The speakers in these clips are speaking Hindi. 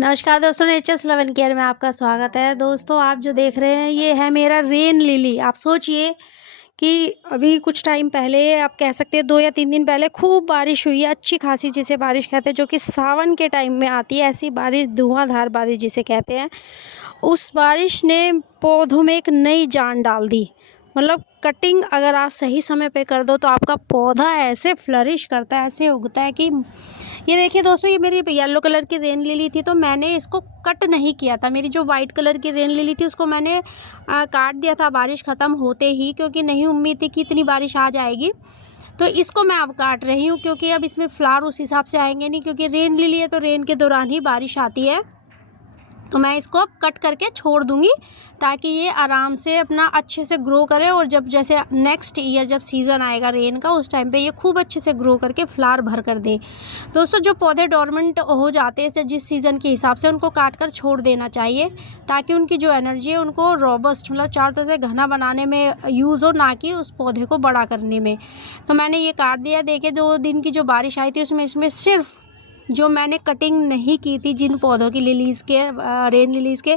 नमस्कार दोस्तों, नेचर्स लव एंड केयर में आपका स्वागत है। दोस्तों, आप जो देख रहे हैं ये है मेरा रेन लिली। आप सोचिए कि अभी कुछ टाइम पहले, आप कह सकते हैं 2 या 3 दिन पहले खूब बारिश हुई है, अच्छी खासी जिसे बारिश कहते हैं, जो कि सावन के टाइम में आती है। ऐसी बारिश, धुआंधार बारिश जिसे कहते हैं, उस बारिश ने पौधों में एक नई जान डाल दी। मतलब कटिंग अगर आप सही समय पे कर दो तो आपका पौधा ऐसे फ्लरिश करता है, ऐसे उगता है कि ये देखिए दोस्तों, ये मेरी येलो कलर की रेन लिली थी तो मैंने इसको कट नहीं किया था। मेरी जो वाइट कलर की रेन लिली थी उसको मैंने काट दिया था बारिश ख़त्म होते ही, क्योंकि नहीं उम्मीद थी कि इतनी बारिश आ जाएगी। तो इसको मैं अब काट रही हूँ, क्योंकि अब इसमें फ्लावर उस हिसाब से आएंगे नहीं, क्योंकि रेन लिली है तो रेन के दौरान ही बारिश आती है। तो मैं इसको अब कट करके छोड़ दूँगी ताकि ये आराम से अपना अच्छे से ग्रो करे, और जब जैसे नेक्स्ट ईयर जब सीज़न आएगा रेन का, उस टाइम पे ये खूब अच्छे से ग्रो करके फ्लावर भर कर दे। दोस्तों, जो पौधे डोरमेंट हो जाते हैं जिस सीज़न के हिसाब से, उनको काट कर छोड़ देना चाहिए ताकि उनकी जो एनर्जी है उनको रॉबस्ट, मतलब चारों तरफ से घना बनाने में यूज़ हो, ना कि उस पौधे को बड़ा करने में। तो मैंने ये काट दिया। देखिए, 2 दिन की जो बारिश आई थी उसमें इसमें सिर्फ जो मैंने कटिंग नहीं की थी, जिन पौधों की लिलीज़ के रेन लिलीज़ के,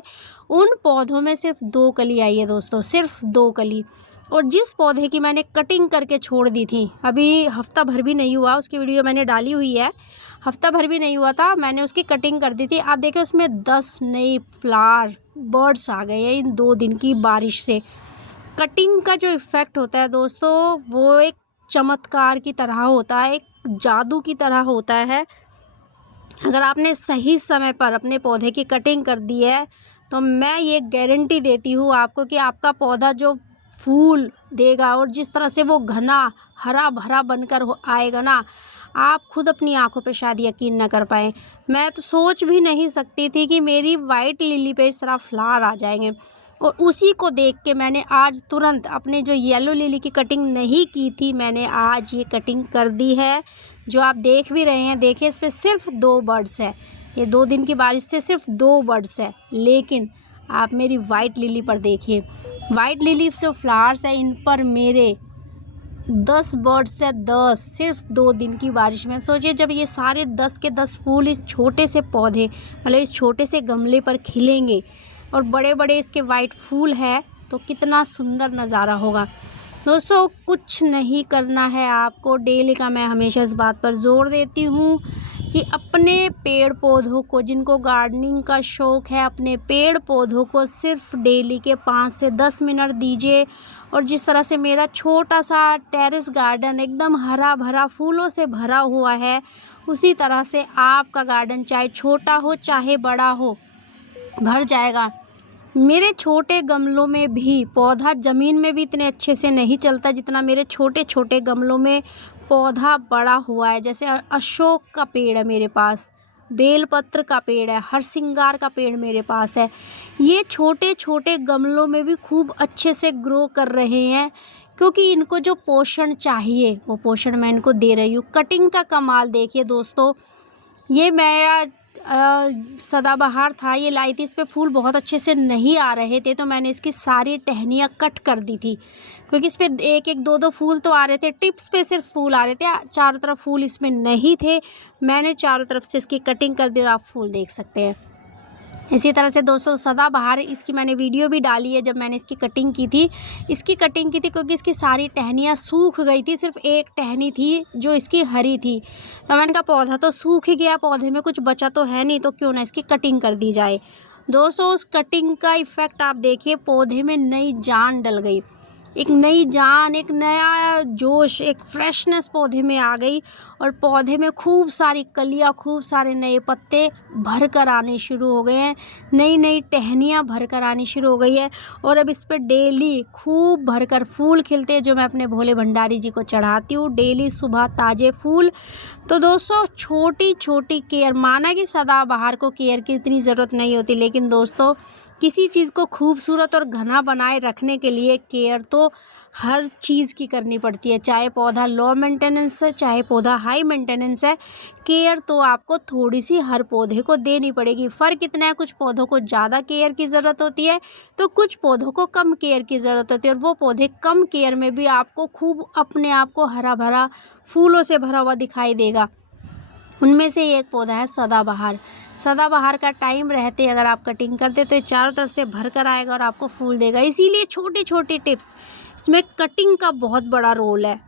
उन पौधों में सिर्फ 2 कली आई है दोस्तों, सिर्फ 2 कली। और जिस पौधे की मैंने कटिंग करके छोड़ दी थी, अभी हफ्ता भर भी नहीं हुआ, उसकी वीडियो मैंने डाली हुई है, हफ्ता भर भी नहीं हुआ था, मैंने उसकी कटिंग कर दी थी। आप देखिए उसमें 10 नए फ्लावर बर्ड्स आ गए हैं इन 2 दिन की बारिश से। कटिंग का जो इफ़ेक्ट होता है दोस्तों, वो एक चमत्कार की तरह होता है, एक जादू की तरह होता है। अगर आपने सही समय पर अपने पौधे की कटिंग कर दी है तो मैं ये गारंटी देती हूँ आपको कि आपका पौधा जो फूल देगा और जिस तरह से वो घना हरा भरा बनकर आएगा ना, आप खुद अपनी आंखों पे शायद यकीन ना कर पाएँ। मैं तो सोच भी नहीं सकती थी कि मेरी वाइट लिली पे इस तरह फ्लावर आ जाएंगे, और उसी को देख के मैंने आज तुरंत अपने जो येलो लिली की कटिंग नहीं की थी, मैंने आज ये कटिंग कर दी है। जो आप देख भी रहे हैं, देखिए इस पे सिर्फ 2 बर्ड्स है। ये 2 दिन की बारिश से सिर्फ 2 बर्ड्स है, लेकिन आप मेरी वाइट लिली पर देखिए, वाइट लिली जो फ्लावर्स है इन पर मेरे 10 बर्ड्स है, 10 सिर्फ 2 दिन की बारिश में। सोचिए जब ये सारे 10 के 10 फूल इस छोटे से पौधे, मतलब इस छोटे से गमले पर खिलेंगे और बड़े बड़े इसके वाइट फूल है, तो कितना सुंदर नज़ारा होगा। दोस्तों, कुछ नहीं करना है आपको डेली का, मैं हमेशा इस बात पर ज़ोर देती हूँ कि अपने पेड़ पौधों को, जिनको गार्डनिंग का शौक़ है, अपने पेड़ पौधों को सिर्फ डेली के 5 से 10 मिनट दीजिए। और जिस तरह से मेरा छोटा सा टेरेस गार्डन एकदम हरा भरा फूलों से भरा हुआ है, उसी तरह से आपका गार्डन चाहे छोटा हो चाहे बड़ा हो, भर जाएगा। मेरे छोटे गमलों में भी पौधा ज़मीन में भी इतने अच्छे से नहीं चलता जितना मेरे छोटे छोटे गमलों में पौधा बड़ा हुआ है। जैसे अशोक का पेड़ है मेरे पास, बेलपत्र का पेड़ है, हरसिंगार का पेड़ मेरे पास है। ये छोटे छोटे गमलों में भी खूब अच्छे से ग्रो कर रहे हैं, क्योंकि इनको जो पोषण चाहिए वो पोषण मैं इनको दे रही हूँ। कटिंग का कमाल देखिए दोस्तों, ये मेरा सदाबहार था, ये लाई थी, इस पे फूल बहुत अच्छे से नहीं आ रहे थे, तो मैंने इसकी सारी टहनियाँ कट कर दी थी, क्योंकि इस पे 1-1 2-2 फूल तो आ रहे थे, टिप्स पे सिर्फ फूल आ रहे थे, चारों तरफ फूल इसमें नहीं थे। मैंने चारों तरफ से इसकी कटिंग कर दी और आप फूल देख सकते हैं। इसी तरह से दोस्तों, सदाबहार, इसकी मैंने वीडियो भी डाली है जब मैंने इसकी कटिंग की थी। इसकी कटिंग की थी क्योंकि इसकी सारी टहनियाँ सूख गई थी, सिर्फ एक टहनी थी जो इसकी हरी थी। तो मैंने कहा पौधा तो सूख ही गया, पौधे में कुछ बचा तो है नहीं, तो क्यों ना इसकी कटिंग कर दी जाए। दोस्तों, उस कटिंग का इफ़ेक्ट आप देखिए, पौधे में नई जान डल गई, एक नई जान, एक नया जोश, एक फ्रेशनेस पौधे में आ गई, और पौधे में खूब सारी कलियाँ, खूब सारे नए पत्ते भर कर आने शुरू हो गए हैं, नई नई टहनियाँ भर कर आनी शुरू हो गई है। और अब इस पर डेली खूब भर कर फूल खिलते हैं, जो मैं अपने भोले भंडारी जी को चढ़ाती हूँ डेली सुबह, ताज़े फूल। तो दोस्तों, छोटी छोटी केयर, माना कि सदाबहार को केयर की इतनी ज़रूरत नहीं होती, लेकिन दोस्तों किसी चीज़ को खूबसूरत और घना बनाए रखने के लिए केयर तो हर चीज़ की करनी पड़ती है, चाहे पौधा लो मेंटेनेंस है चाहे पौधा हाई मेंटेनेंस है, केयर तो आपको थोड़ी सी हर पौधे को देनी पड़ेगी। फ़र्क इतना है, कुछ पौधों को ज़्यादा केयर की ज़रूरत होती है तो कुछ पौधों को कम केयर की ज़रूरत होती है, और वो पौधे कम केयर में भी आपको खूब अपने आप को हरा भरा फूलों से भरा हुआ दिखाई देगा। उनमें से एक पौधा है सदाबहार। सदाबहार का टाइम रहते अगर आप कटिंग करते तो ये चारों तरफ से भर कर आएगा और आपको फूल देगा। इसीलिए छोटे छोटे टिप्स, इसमें कटिंग का बहुत बड़ा रोल है।